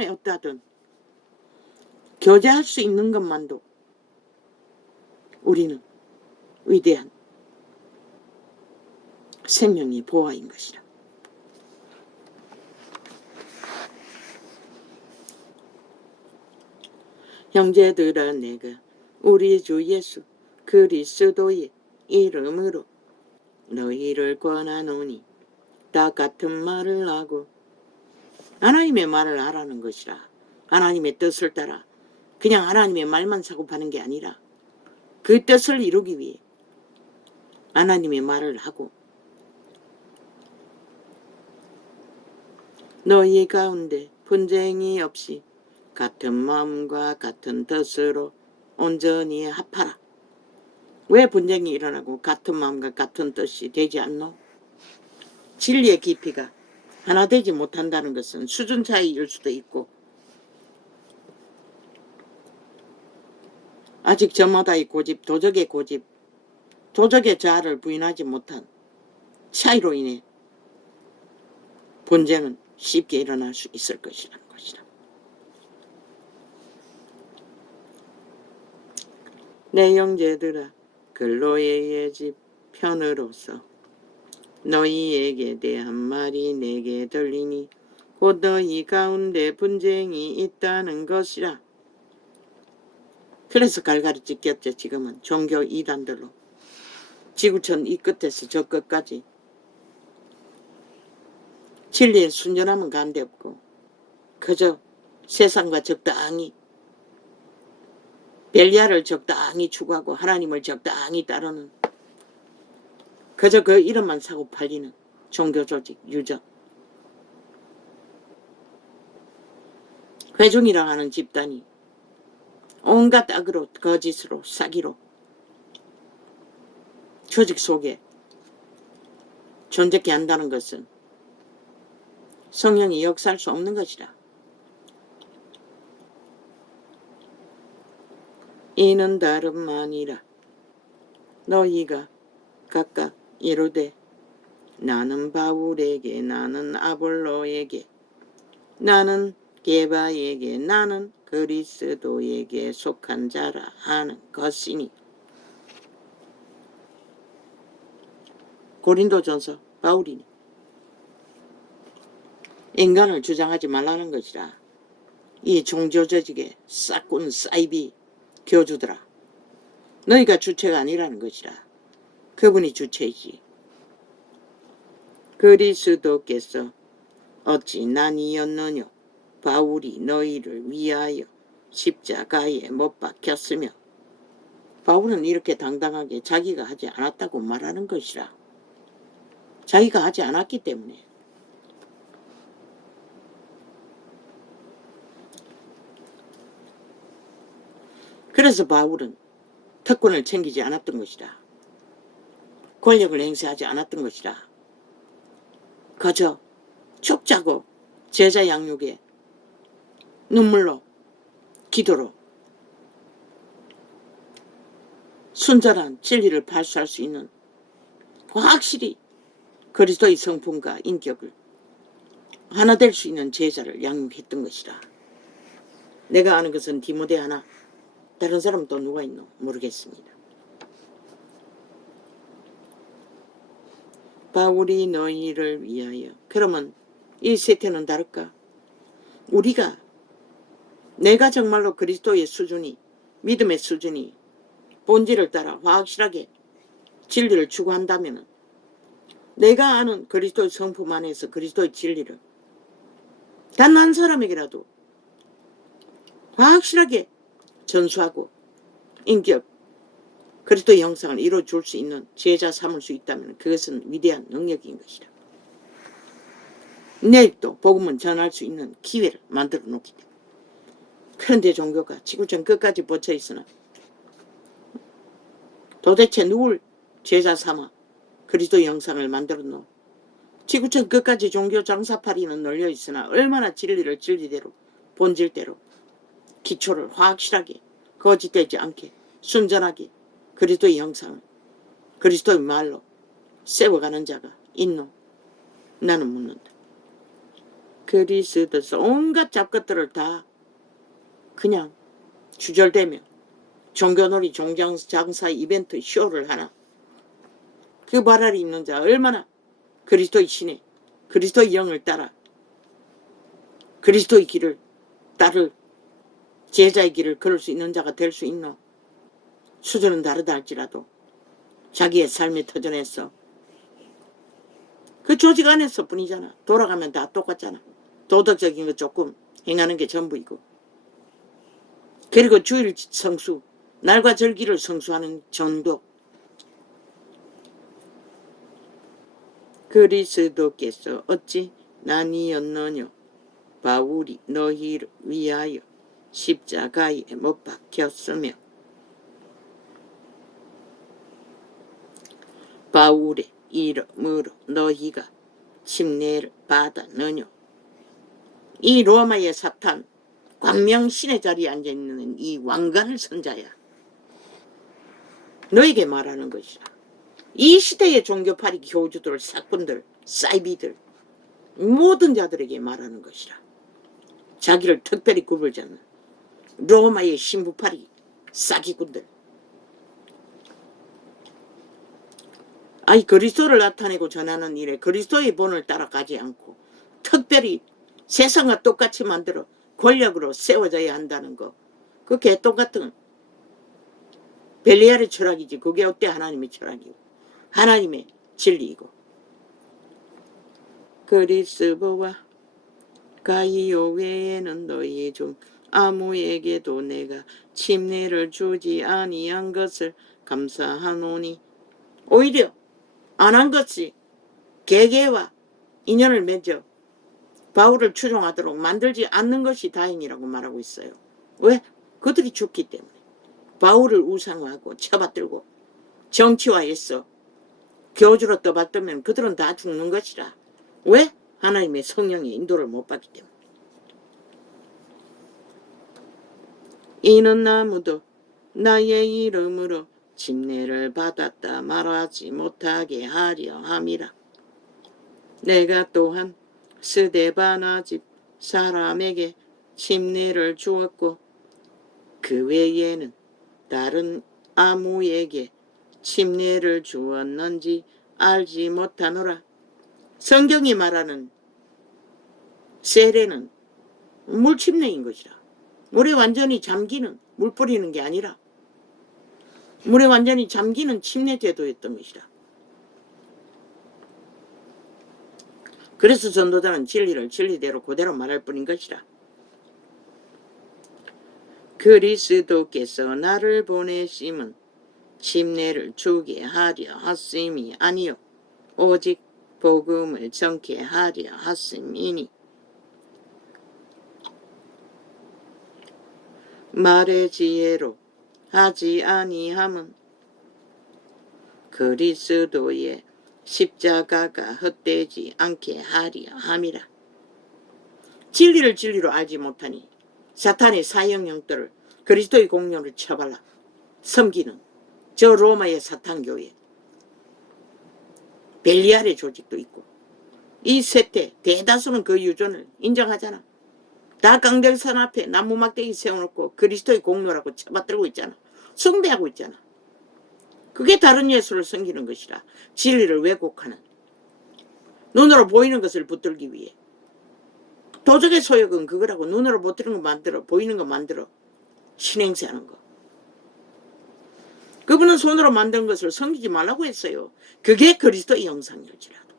때문에 어떠하든 교제할 수 있는 것만도 우리는 위대한 생명의 보화인 것이라. 형제들아, 내가 우리 주 예수 그리스도의 이름으로 너희를 권하노니 다 같은 말을 하고 하나님의 말을 하라는 것이라. 하나님의 뜻을 따라 그냥 하나님의 말만 사고 파는 게 아니라 그 뜻을 이루기 위해 하나님의 말을 하고 너희 가운데 분쟁이 없이 같은 마음과 같은 뜻으로 온전히 합하라. 왜 분쟁이 일어나고 같은 마음과 같은 뜻이 되지 않노? 진리의 깊이가 하나 되지 못한다는 것은 수준 차이일 수도 있고 아직 저마다의 고집, 도적의 고집, 도적의 자아를 부인하지 못한 차이로 인해 분쟁은 쉽게 일어날 수 있을 것이라는 것이다. 내 형제들아, 글로에의 집 편으로서 너희에게 대한 말이 내게 들리니 곧 너희 가운데 분쟁이 있다는 것이라. 그래서 갈갈이 찢겼죠. 지금은 종교 이단들로 지구촌 이 끝에서 저 끝까지 진리의 순전함은 간데없고 그저 세상과 적당히 벨리아를 적당히 추구하고 하나님을 적당히 따르는 그저 그 이름만 사고 팔리는 종교조직 유저 회중이라 하는 집단이 온갖 악으로 거짓으로 사기로 조직 속에 존재케 한다는 것은 성령이 역사할 수 없는 것이라. 이는 다름 아니라 너희가 각각 이르되 나는 바울에게, 나는 아볼로에게, 나는 게바에게, 나는 그리스도에게 속한 자라 하는 것이니. 고린도전서 바울이니 인간을 주장하지 말라는 것이라. 이 종교조직의 싹군 사이비 교주들아, 너희가 주체가 아니라는 것이라. 그분이 주체이지. 그리스도께서 어찌 난이었느냐? 바울이 너희를 위하여 십자가에 못 박혔으며. 바울은 이렇게 당당하게 자기가 하지 않았다고 말하는 것이라. 자기가 하지 않았기 때문에. 그래서 바울은 특권을 챙기지 않았던 것이라. 권력을 행사하지 않았던 것이라. 그저 축자고 제자 양육에 눈물로 기도로 순전한 진리를 발수할 수 있는 확실히 그리스도의 성품과 인격을 하나 될 수 있는 제자를 양육했던 것이라. 내가 아는 것은 디모데 하나, 다른 사람은 또 누가 있노 모르겠습니다. 바울이 너희를 위하여. 그러면 이 세태는 다를까? 우리가 내가 정말로 그리스도의 수준이, 믿음의 수준이 본질을 따라 확실하게 진리를 추구한다면 내가 아는 그리스도의 성품 안에서 그리스도의 진리를 단 한 사람에게라도 확실하게 전수하고 인격, 그리스도의 형상을 이루어줄 수 있는 제자 삼을 수 있다면 그것은 위대한 능력인 것이다. 내일도 복음은 전할 수 있는 기회를 만들어 놓기 때문에. 그런데 종교가 지구촌 끝까지 뻗쳐 있으나 도대체 누굴 제자 삼아 그리스도의 형상을 만들어 놓아? 지구촌 끝까지 종교 장사파리는 널려 있으나 얼마나 진리를 진리대로 본질대로 기초를 확실하게 거짓되지 않게 순전하게 그리스도의 형상을 그리스도의 말로 세워가는 자가 있노? 나는 묻는다. 그리스도서 온갖 잡것들을 다 그냥 주절되며 종교놀이 종장사 이벤트 쇼를 하나. 그 바랄이 있는 자 얼마나 그리스도의 신에 그리스도의 영을 따라 그리스도의 길을 따를 제자의 길을 걸을 수 있는 자가 될 수 있노. 수준은 다르다 할지라도 자기의 삶의 터전에서 그 조직 안에서 뿐이잖아. 돌아가면 다 똑같잖아. 도덕적인 거 조금 행하는 게 전부이고. 그리고 주일 성수, 날과 절기를 성수하는 전도. 그리스도께서 어찌 나니었느냐. 바울이 너희를 위하여 십자가에 못 박혔으며 바울의 이름으로 너희가 침례를 받았느냐. 이 로마의 사탄 광명신의 자리에 앉아있는 이 왕관을 선자야. 너에게 말하는 것이라. 이 시대의 종교파리 교주들, 사꾼들, 사이비들 모든 자들에게 말하는 것이라. 자기를 특별히 구별지 않는 로마의 신부파리 사기꾼들. 아니 그리스도를 나타내고 전하는 일에 그리스도의 본을 따라가지 않고 특별히 세상과 똑같이 만들어 권력으로 세워져야 한다는 거. 그 개똥같은 벨리알의 철학이지. 그게 어때 하나님의 철학이고 하나님의 진리이고. 그리스도와 가이오 외에는 너희 중 아무에게도 내가 침례를 주지 아니한 것을 감사하노니. 오히려 안 한 것이 계계와 인연을 맺어 바울을 추종하도록 만들지 않는 것이 다행이라고 말하고 있어요. 왜? 그들이 죽기 때문에. 바울을 우상화하고 쳐받들고 정치화해서 교주로 떠받들면 그들은 다 죽는 것이라. 왜? 하나님의 성령의 인도를 못 받기 때문에. 이는 아무도 나의 이름으로 침례를 받았다 말하지 못하게 하려 함이라. 내가 또한 스데바나 집 사람에게 침례를 주었고 그 외에는 다른 아무에게 침례를 주었는지 알지 못하노라. 성경이 말하는 세례는 물침례인 것이라. 물에 완전히 잠기는, 물 뿌리는 게 아니라 물에 완전히 잠기는 침례 제도였던 것이라. 그래서 전도자는 진리를 진리대로 그대로 말할 뿐인 것이라. 그리스도께서 나를 보내심은 침례를 주게 하려 하심이 아니요 오직 복음을 전케 하려 하심이니. 말의 지혜로 하지 아니함은 그리스도의 십자가가 헛되지 않게 하려 함이라. 진리를 진리로 알지 못하니 사탄의 사형형들을 그리스도의 공로를 쳐발라 섬기는 저 로마의 사탄교회 벨리알의 조직도 있고 이 세태 대다수는 그 유전을 인정하잖아. 다 강델산 앞에 나무 막대기 세워놓고 그리스도의 공로라고 쳐받들고 있잖아. 숭배하고 있잖아. 그게 다른 예수를 섬기는 것이라. 진리를 왜곡하는 눈으로 보이는 것을 붙들기 위해. 도적의 소욕은 그거라고. 눈으로 못 들은 거 만들어, 보이는 거 만들어 신행세하는 거. 그분은 손으로 만든 것을 섬기지 말라고 했어요. 그게 그리스도의 형상일지라도.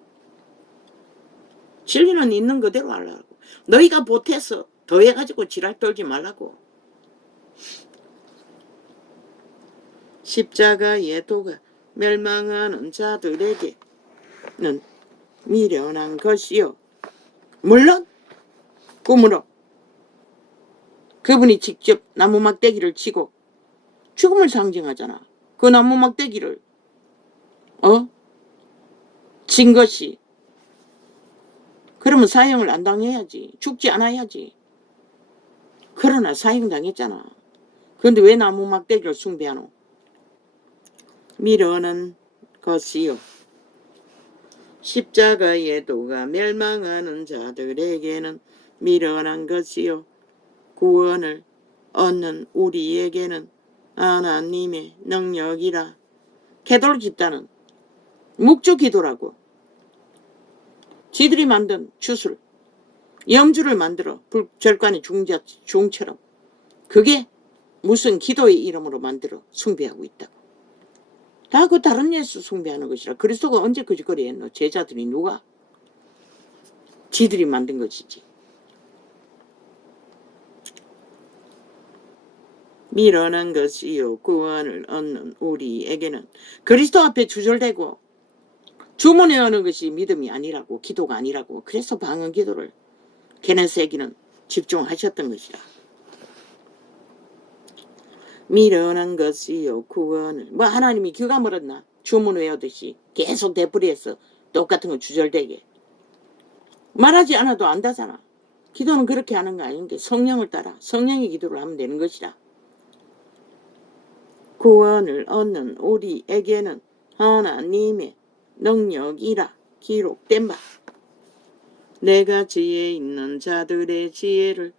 진리는 있는 그대로 하려고. 너희가 보태서 더해가지고 지랄 떨지 말라고. 십자가의 도가 멸망하는 자들에게는 미련한 것이요. 물론 꿈으로 그분이 직접 나무 막대기를 치고 죽음을 상징하잖아. 그 나무 막대기를 친 것이. 그러면 사형을 안 당해야지. 죽지 않아야지. 그러나 사형당했잖아. 그런데 왜 나무 막대기를 숭배하노? 미련한 것이요. 십자가의 도가 멸망하는 자들에게는 미련한 것이요 구원을 얻는 우리에게는 하나님의 능력이라. 캐톨릭 집단은 묵주기도라고 지들이 만든 주술 염주를 만들어 절간의 중처럼 그게 무슨 기도의 이름으로 만들어 숭배하고 있다고. 다 그 다른 예수 숭배하는 것이라. 그리스도가 언제 그짓거리 했노? 제자들이 누가? 지들이 만든 것이지. 미련한 것이요 구원을 얻는 우리에게는 그리스도 앞에 주절되고 주문해오는 것이 믿음이 아니라고, 기도가 아니라고. 그래서 방언 기도를 게네세기는 집중하셨던 것이라. 미련한 것이요 구원을 뭐 하나님이 귀가 멀었나? 주문 외우듯이 계속 되풀이해서 똑같은 거 주절되게 말하지 않아도 안다잖아. 기도는 그렇게 하는 거 아닌데 성령을 따라 성령의 기도를 하면 되는 것이라. 구원을 얻는 우리에게는 하나님의 능력이라 기록된 바 내가 지혜 있는 자들의 지혜를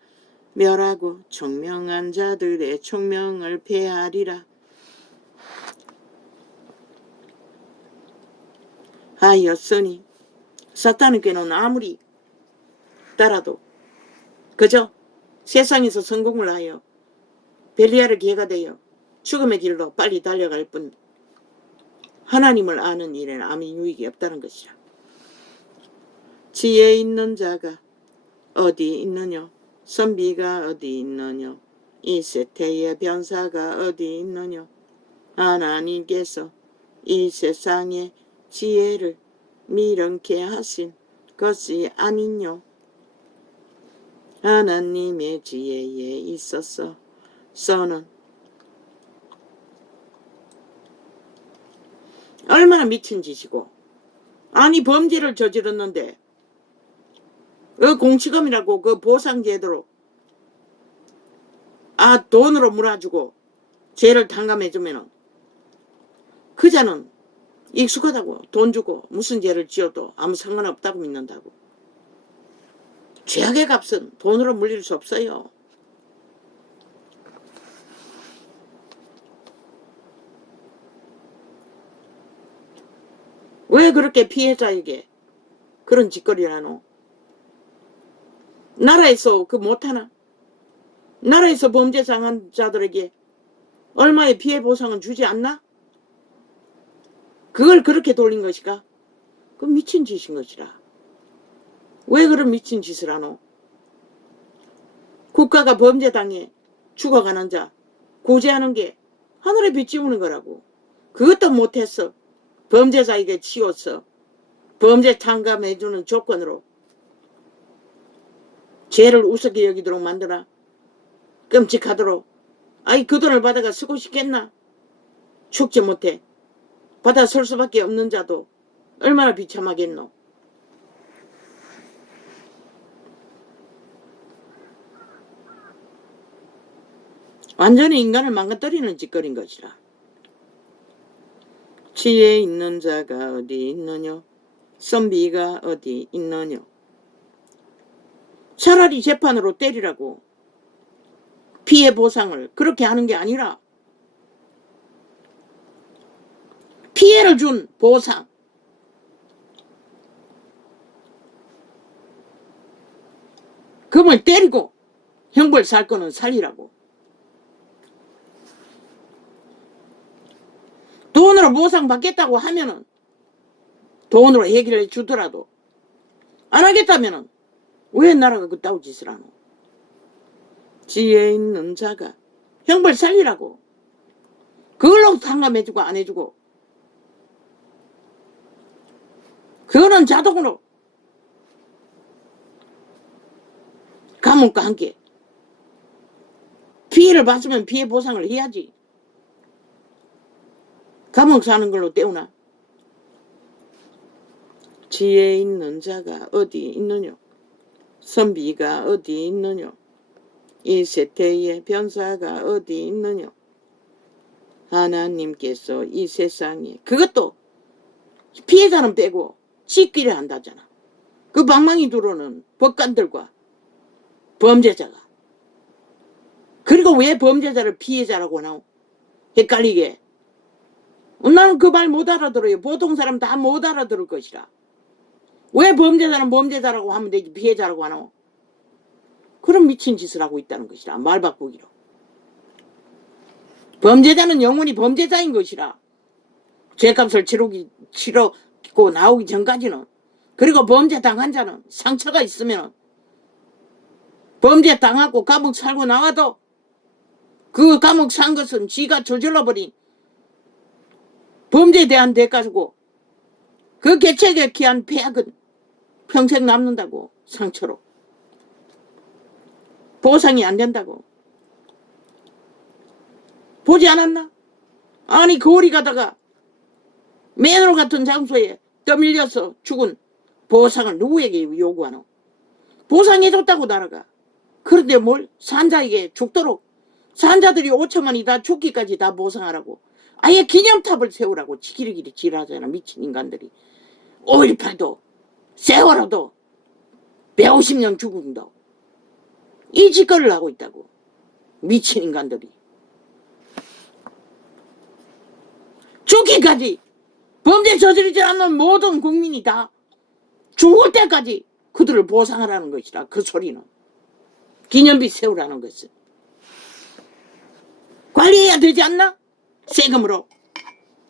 멸하고 총명한 자들의 총명을 폐하리라 하였으니 사탄에게는 아무리 따라도 그저 세상에서 성공을 하여 벨리알의 개가 되어 죽음의 길로 빨리 달려갈 뿐 하나님을 아는 일에는 아무 유익이 없다는 것이라. 지혜 있는 자가 어디 있느냐? 선비가 어디 있느냐? 이 세태의 변사가 어디 있느냐? 하나님께서 이 세상의 지혜를 미련케 하신 것이 아니뇨. 하나님의 지혜에 있어서 서는 얼마나 미친 짓이고. 아니 범죄를 저질렀는데 그 공치금이라고 그 보상제도로 돈으로 물어주고 죄를 탕감해주면은 그자는 익숙하다고 돈 주고 무슨 죄를 지어도 아무 상관없다고 믿는다고. 죄악의 값은 돈으로 물릴 수 없어요. 왜 그렇게 피해자에게 그런 짓거리를 하노? 나라에서 그 못하나? 나라에서 범죄 당한 자들에게 얼마의 피해 보상은 주지 않나? 그걸 그렇게 돌린 것이가? 그 미친 짓인 것이라. 왜 그런 미친 짓을 하노? 국가가 범죄 당해 죽어가는 자 구제하는 게 하늘에 비치우는 거라고. 그것도 못했어. 범죄자에게 치워서 범죄 탕감해주는 조건으로 죄를 우습게 여기도록 만드나? 끔찍하도록. 아이 그 돈을 받아가 쓰고 싶겠나? 죽지 못해 받아 쓸 수밖에 없는 자도 얼마나 비참하겠노? 완전히 인간을 망가뜨리는 짓거리인 것이라. 지혜 있는 자가 어디 있느냐? 선비가 어디 있느냐? 차라리 재판으로 때리라고. 피해 보상을 그렇게 하는 게 아니라 피해를 준 보상. 그걸 때리고 형벌 살 거는 살리라고. 돈으로 보상 받겠다고 하면은 돈으로 얘기를 해주더라도 안 하겠다면은 왜 나라가 그따위 짓을 하노? 지혜 있는 자가 형벌 살리라고. 그걸로 탕감해주고 안 해주고 그거는 자동으로 감옥과 함께 피해를 봤으면 피해 보상을 해야지. 감옥 사는 걸로 때우나? 지혜 있는 자가 어디 있느냐? 선비가 어디 있느냐? 이 세태의 변사가 어디 있느냐? 하나님께서 이 세상에 그것도 피해자는 빼고 찍기를 한다잖아. 그 방망이 들어오는 법관들과 범죄자가. 그리고 왜 범죄자를 피해자라고 하나? 헷갈리게. 나는 그 말 못 알아들어요. 보통 사람 다 못 알아들을 것이라. 왜 범죄자는 범죄자라고 하면 되지 피해자라고 하나? 그런 미친 짓을 하고 있다는 것이라. 말 바꾸기로. 범죄자는 영원히 범죄자인 것이라. 죄값을 치르고 나오기 전까지는. 그리고 범죄 당한 자는 상처가 있으면 범죄 당하고 감옥 살고 나와도 그 감옥 산 것은 지가 저질러버린 범죄에 대한 대가지고 그 개책에 기한 폐악은 평생 남는다고. 상처로. 보상이 안 된다고. 보지 않았나? 아니 거리 가다가 맨홀 같은 장소에 떠밀려서 죽은 보상을 누구에게 요구하노? 보상해줬다고 나라가. 그런데 뭘 산자에게 죽도록 산자들이 5천만이 다 죽기까지 다 보상하라고. 아예 기념탑을 세우라고 지키리기리 지랄하잖아. 미친 인간들이. 5.18도 세월호도 150년 죽음도 이 짓거리를 하고 있다고. 미친 인간들이. 죽기까지 범죄 저지르지 않는 모든 국민이 다 죽을 때까지 그들을 보상하라는 것이라. 그 소리는. 기념비 세우라는 것은. 관리해야 되지 않나? 세금으로.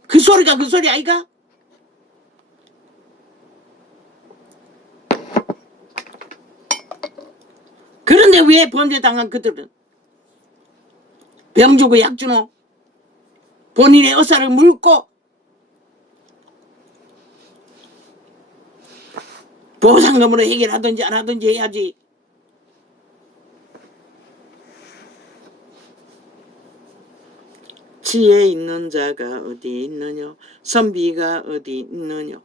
그 소리가 그 소리 아이가? 그런데 왜 범죄당한 그들은 병 주고 약 주노? 본인의 의사를 묻고 보상금으로 해결하든지 안 하든지 해야지. 지혜 있는 자가 어디 있느냐? 선비가 어디 있느냐?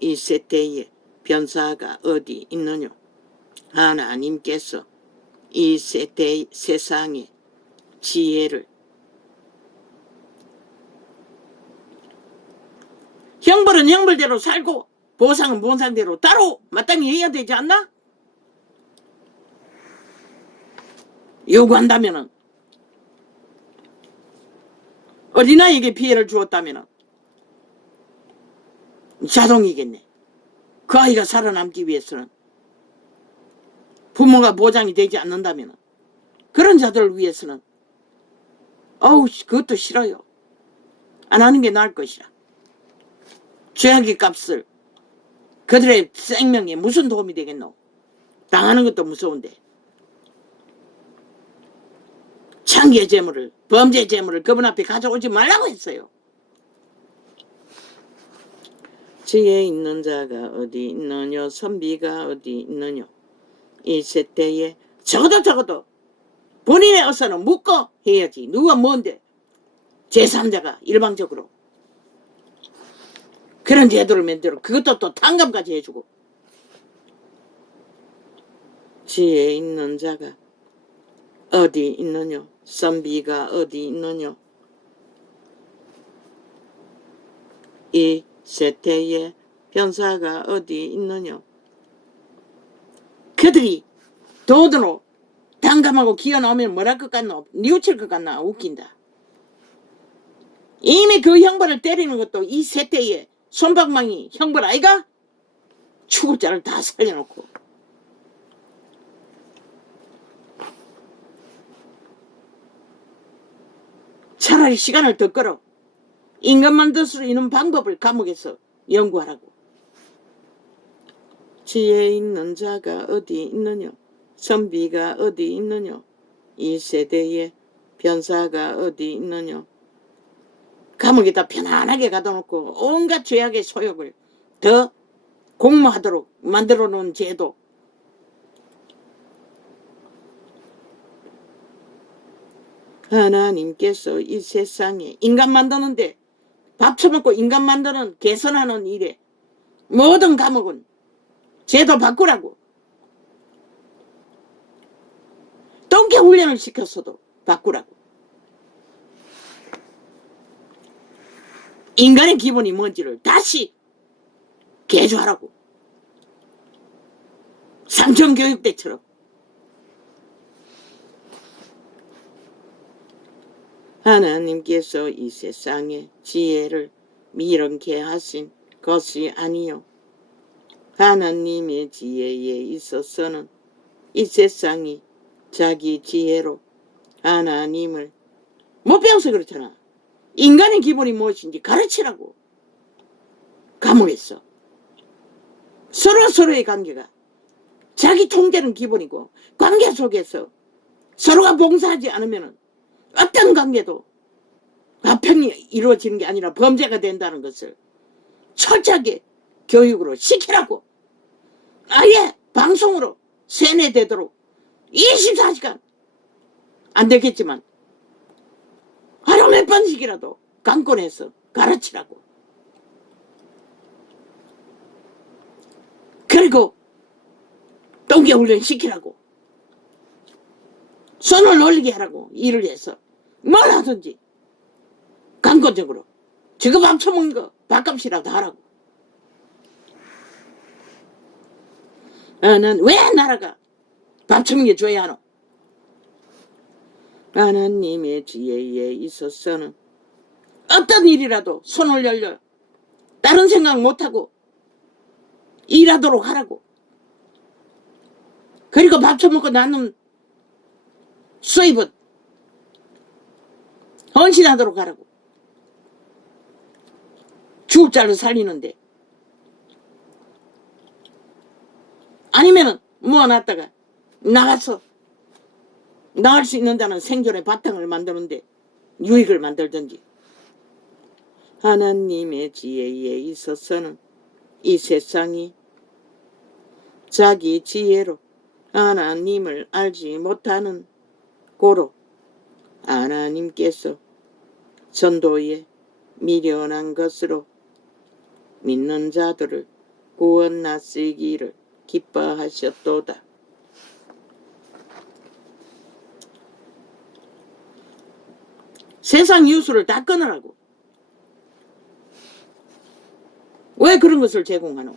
이 세대에 변사가 어디 있느냐? 하나님께서 이 세상에 지혜를 형벌은 형벌대로 살고 보상은 보상대로 따로 마땅히 해야 되지 않나? 요구한다면은 어린아이에게 피해를 주었다면은 자동이겠네. 그 아이가 살아남기 위해서는 부모가 보장이 되지 않는다면 그런 자들을 위해서는 어우 그것도 싫어요. 안 하는 게 나을 것이라. 죄악의 값을 그들의 생명에 무슨 도움이 되겠노? 당하는 것도 무서운데. 창기의 재물을 범죄의 재물을 그분 앞에 가져오지 말라고 했어요. 지혜 있는 자가 어디 있느냐? 선비가 어디 있느냐? 이 세대에 적어도 본인의 의사는 묻고 해야지. 누가 뭔데? 제3자가 일방적으로 그런 제도를 만들어 그것도 또 탕감까지 해주고. 지혜 있는 자가 어디 있느냐? 선비가 어디 있느냐? 이 세태에 변사가 어디 있느냐? 그들이 도드로 당감하고 기어 나오면 뭐랄 것 같노? 뉘우칠 것 같나? 웃긴다. 이미 그 형벌을 때리는 것도 이 세태에 손방망이 형벌 아이가? 죽을 자를 다 살려놓고. 차라리 시간을 더 끌어. 인간 만들 수 있는 방법을 감옥에서 연구하라고. 지혜 있는 자가 어디 있느냐? 선비가 어디 있느냐? 이 세대에 변사가 어디 있느냐? 감옥에다 편안하게 가둬놓고 온갖 죄악의 소욕을 더 공모하도록 만들어 놓은 제도. 하나님께서 이 세상에 인간 만드는데 밥 처먹고 인간 만드는 개선하는 일에 모든 감옥은 제도 바꾸라고. 똥개 훈련을 시켰어도 바꾸라고. 인간의 기본이 뭔지를 다시 개조하라고. 삼천교육대처럼. 하나님께서 이 세상에 지혜를 미련케 하신 것이 아니요 하나님의 지혜에 있어서는 이 세상이 자기 지혜로 하나님을 못 배워서 그렇잖아. 인간의 기본이 무엇인지 가르치라고. 감옥에서 서로의 관계가 자기 통제는 기본이고 관계 속에서 서로가 봉사하지 않으면 어떤 관계도 화평이 이루어지는 게 아니라 범죄가 된다는 것을 철저하게 교육으로 시키라고. 아예 방송으로 세뇌되도록 24시간 안 되겠지만 하루 몇 번씩이라도 강권해서 가르치라고. 그리고 동계훈련 시키라고. 손을 올리게 하라고. 일을 해서 뭘 하든지 강권적으로 지금 밥 처먹는 거 밥값이라도 하라고. 난 왜 나라가 밥 처먹게 줘야 하노? 하나님의 지혜에 있어서는 어떤 일이라도 손을 열려 다른 생각 못하고 일하도록 하라고. 그리고 밥 처먹고 나는 수입은 헌신하도록 하라고. 죽을 자를 살리는데 아니면은 모아놨다가 나가서 나갈 수 있는 데는 생존의 바탕을 만드는데 유익을 만들든지. 하나님의 지혜에 있어서는 이 세상이 자기 지혜로 하나님을 알지 못하는 고로 하나님께서 전도에 미련한 것으로 믿는 자들을 구원하시기를 기뻐하셨도다. 세상 뉴스를 다 끊으라고. 왜 그런 것을 제공하노?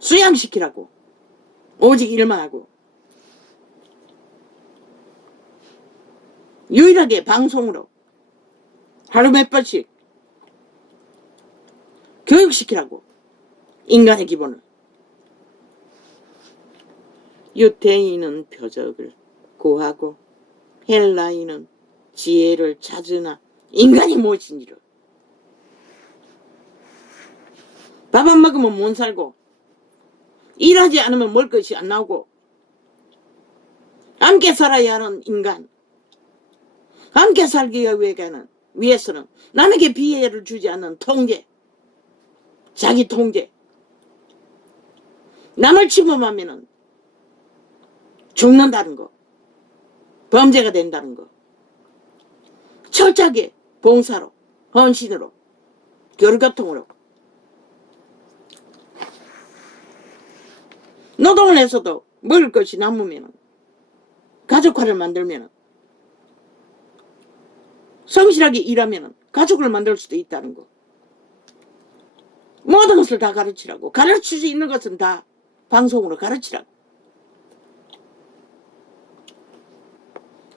수양시키라고. 오직 일만 하고. 유일하게 방송으로 하루 몇 번씩 교육시키라고. 인간의 기본을. 유태인은 표적을 구하고 헬라인은 지혜를 찾으나 인간이 무엇인지를. 밥 안 먹으면 못 살고 일하지 않으면 먹을 것이 안 나오고 함께 살아야 하는 인간. 함께 살기 위해서는 남에게 피해를 주지 않는 통제. 자기 통제. 남을 침범하면 죽는다는 거. 범죄가 된다는 거. 철저하게 봉사로, 헌신으로, 교류교통으로 노동을 해서도 먹을 것이 남으면 가족화를 만들면 성실하게 일하면 가족을 만들 수도 있다는 거. 모든 것을 다 가르치라고. 가르칠 수 있는 것은 다 방송으로 가르치라고.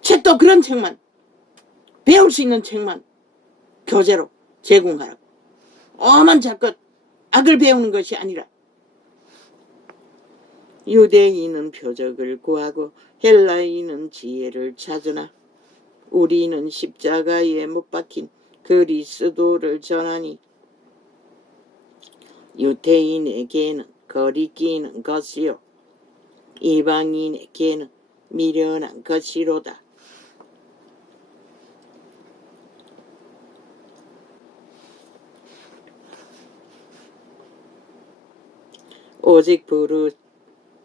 책도 그런 책만, 배울 수 있는 책만 교재로 제공하라고. 엄한 자껏 악을 배우는 것이 아니라. 유대인은 표적을 구하고 헬라인은 지혜를 찾으나 우리는 십자가에 못 박힌 그리스도를 전하니 유대인에게는 거리끼는 것이요 이방인에게는 미련한 것이로다.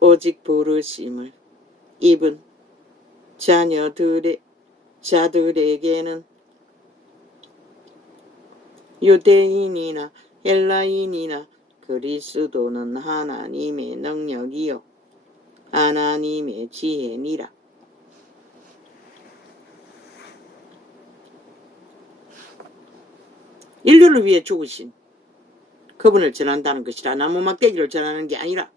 오직 부르심을 입은 자들에게는 유대인이나 헬라인이나 그리스도는 하나님의 능력이요 하나님의 지혜니라. 인류를 위해 죽으신 그분을 전한다는 것이라. 나무 막대기를 전하는 게 아니라.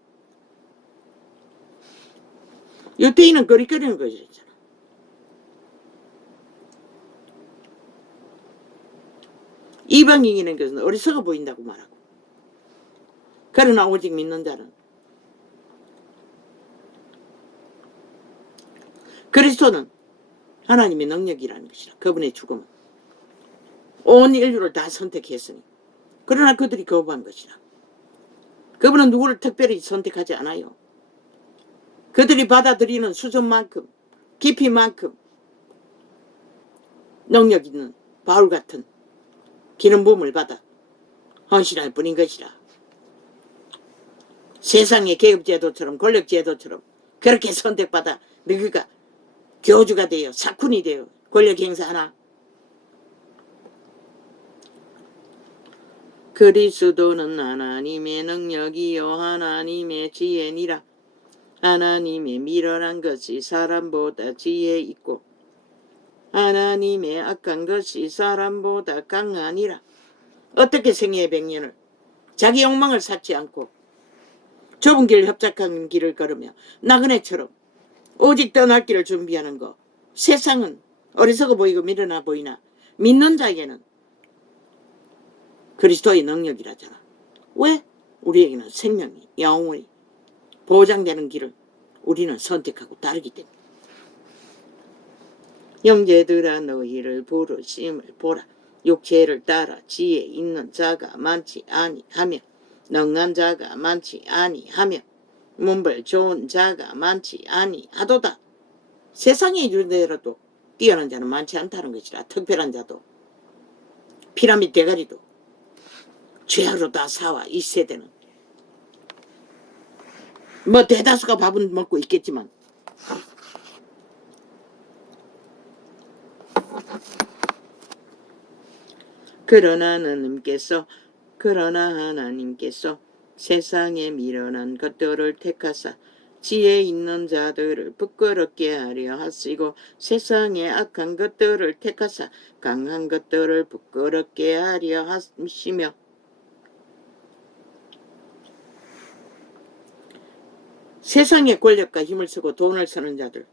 유태인은 거리거리는 것이잖아. 이방인이라는 것은 어리석어 보인다고 말하고. 그러나 오직 믿는 자는 그리스도는 하나님의 능력이라는 것이라. 그분의 죽음은 온 인류를 다 선택했으니. 그러나 그들이 거부한 것이라. 그분은 누구를 특별히 선택하지 않아요. 그들이 받아들이는 수준만큼 깊이만큼 능력 있는 바울 같은 기름 부음을 받아 헌신할 뿐인 것이라. 세상의 계급제도처럼 권력제도처럼 그렇게 선택받아 너희가 교주가 되어 사꾼이 되어 권력 행사하나. 그리스도는 하나님의 능력이요 하나님의 지혜니라. 하나님의 미련한 것이 사람보다 지혜 있고 하나님의 악한 것이 사람보다 강하니라. 어떻게 생애의 백년을 자기 욕망을 삭지 않고 좁은 길 협착한 길을 걸으며 나그네처럼 오직 떠날 길을 준비하는 거. 세상은 어리석어 보이고 미련하 보이나 믿는 자에게는 그리스도의 능력이라잖아. 왜? 우리에게는 생명이 영원히 보장되는 길을 우리는 선택하고 따르기 때문에. 형제들아 너희를 부르심을 보라. 육체를 따라 지혜 있는 자가 많지 아니하며 능한 자가 많지 아니하며 문벌 좋은 자가 많지 아니하도다. 세상에 이르되라도 뛰어난 자는 많지 않다는 것이라. 특별한 자도 피라미드 대가리도 죄로 다 사와 이 세대는. 뭐 대다수가 밥은 먹고 있겠지만 그러나 하나님께서 세상에 미련한 것들을 택하사 지혜 있는 자들을 부끄럽게 하려 하시고 세상에 악한 것들을 택하사 강한 것들을 부끄럽게 하려 하시며 세상의 권력과 힘을 쓰고 돈을 쓰는 자들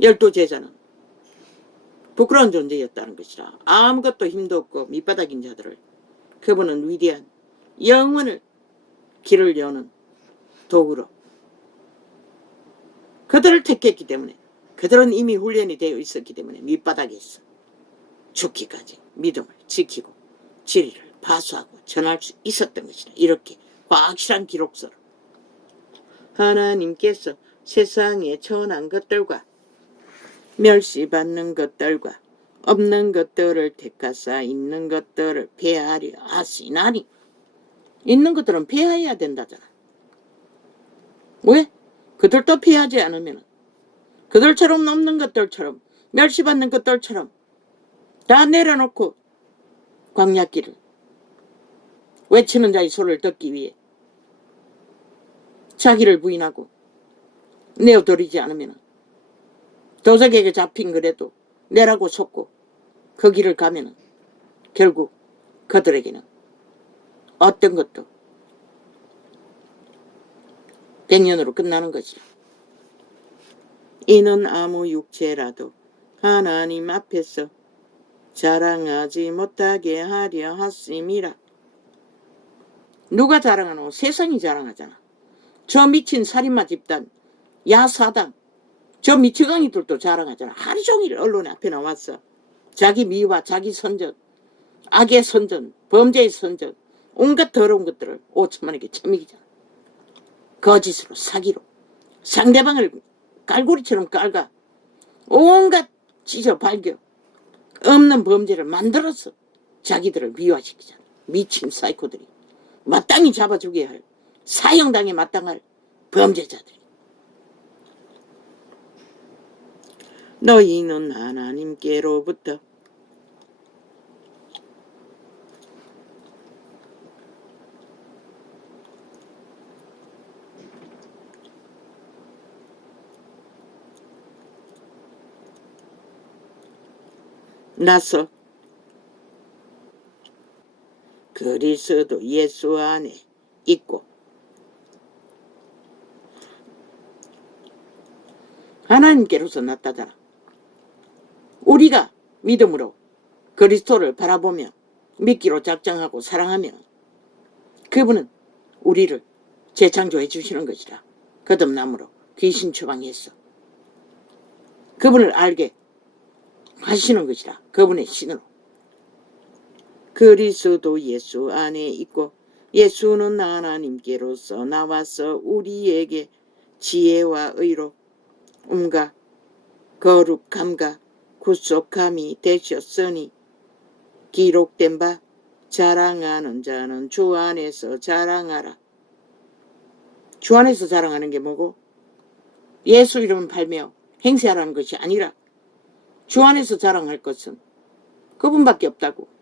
12제자는 부끄러운 존재였다는 것이라. 아무것도 힘도 없고 밑바닥인 자들을 그분은 위대한 영원을 길을 여는 도구로 그들을 택했기 때문에 그들은 이미 훈련이 되어 있었기 때문에 밑바닥에서 죽기까지 믿음을 지키고 진리를 파수하고 전할 수 있었던 것이라. 이렇게 확실한 기록서로 하나님께서 세상에 천한 것들과 멸시받는 것들과 없는 것들을 택하사 있는 것들을 폐하려 하시나니. 있는 것들은 폐하여야 된다잖아. 왜? 그들도 폐하지 않으면 그들처럼 없는 것들처럼 멸시받는 것들처럼 다 내려놓고 광야길을 외치는 자의 소리를 듣기 위해 자기를 부인하고 내어드리지 않으면 도적에게 잡힌 그래도 내라고 속고 그 길을 가면 결국 그들에게는 어떤 것도 백년으로 끝나는 것이라. 이는 아무 육체라도 하나님 앞에서 자랑하지 못하게 하려 하심이라. 누가 자랑하노? 세상이 자랑하잖아. 저 미친 살인마 집단, 야사당, 저 미치광이들도 자랑하잖아. 하루 종일 언론 앞에 나왔어. 자기 미화, 자기 선전, 악의 선전, 범죄의 선전, 온갖 더러운 것들을 5천만에게 처먹이잖아. 거짓으로, 사기로 상대방을 깔고리처럼 깔가 온갖 찢어 발겨 없는 범죄를 만들어서 자기들을 미화시키잖아. 미친 사이코들이 마땅히 잡아주게 할, 사형당에 마땅할 범죄자들이. 너희는 하나님께로부터 나서 그리스도 예수 안에 있고 하나님께로서 나타나라. 우리가 믿음으로 그리스도를 바라보며 믿기로 작정하고 사랑하며 그분은 우리를 재창조해 주시는 것이라. 거듭남으로 귀신 추방해서 그분을 알게 하시는 것이라. 그분의 신으로. 그리스도 예수 안에 있고 예수는 하나님께로서 나와서 우리에게 지혜와 의로 음과 거룩함과 구속함이 되셨으니 기록된 바 자랑하는 자는 주 안에서 자랑하라. 주 안에서 자랑하는 게 뭐고? 예수 이름을 팔며 행세하라는 것이 아니라 주 안에서 자랑할 것은 그분밖에 없다고.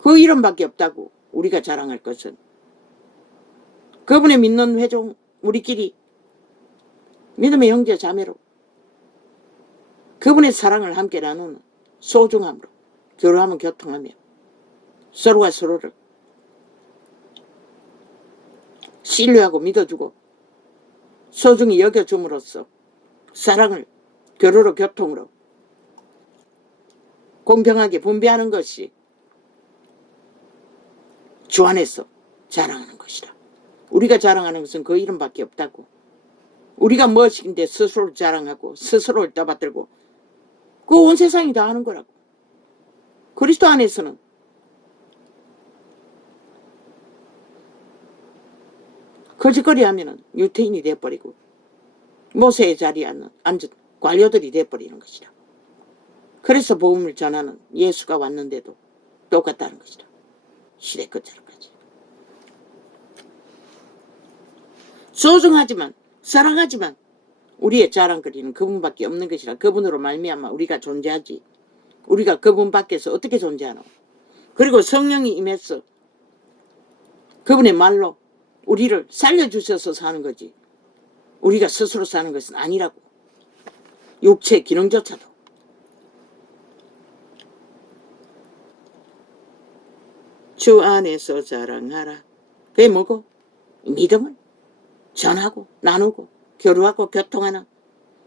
그 이름밖에 없다고. 우리가 자랑할 것은 그분의 믿는 회종 우리끼리 믿음의 형제 자매로 그분의 사랑을 함께 나누는 소중함으로 교류하면 교통하며 서로가 서로를 신뢰하고 믿어주고 소중히 여겨줌으로써 사랑을 교류로 교통으로 공평하게 분배하는 것이 주 안에서 자랑하는 것이라. 우리가 자랑하는 것은 그 이름밖에 없다고. 우리가 무엇인데 스스로를 자랑하고 스스로를 떠받들고 그 온 세상이 다 하는 거라고. 그리스도 안에서는 거짓거리 하면은 유태인이 돼버리고 모세의 자리에 앉은 관료들이 돼버리는 것이라. 그래서 복음을 전하는 예수가 왔는데도 똑같다는 것이라. 시대 끝자락까지. 소중하지만 사랑하지만 우리의 자랑거리는 그분밖에 없는 것이라. 그분으로 말미암아 우리가 존재하지. 우리가 그분 밖에서 어떻게 존재하노. 그리고 성령이 임해서 그분의 말로 우리를 살려주셔서 사는 거지. 우리가 스스로 사는 것은 아니라고. 육체 기능조차도. 주 안에서 자랑하라. 그게 뭐고? 믿음을 전하고 나누고 교류하고 교통하는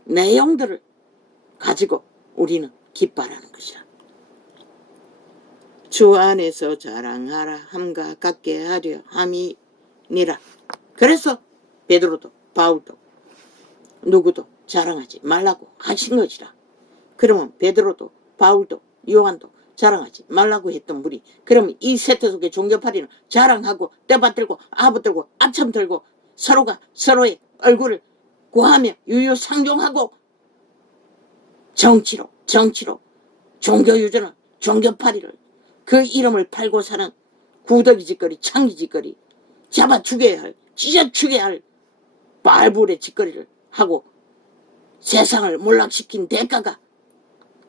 내용들을 가지고 우리는 기뻐하라는 것이라. 주 안에서 자랑하라 함과 같게 하려 함이니라. 그래서 베드로도 바울도 누구도 자랑하지 말라고 하신 것이라. 그러면 베드로도 바울도 요한도 자랑하지 말라고 했던 분이 그러면 이 세태 속의 종교파리는 자랑하고 떠받들고 아부들고 앞참 들고 서로가 서로의 얼굴을 구하며 유유상종하고 정치로 종교유저는 종교파리를 그 이름을 팔고 사는 구더기 짓거리 창기 짓거리 잡아 죽여야 할 찢어 죽여야 할 발불의 짓거리를 하고 세상을 몰락시킨 대가가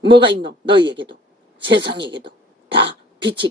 뭐가 있노? 너희에게도 세상에게도 다 빛이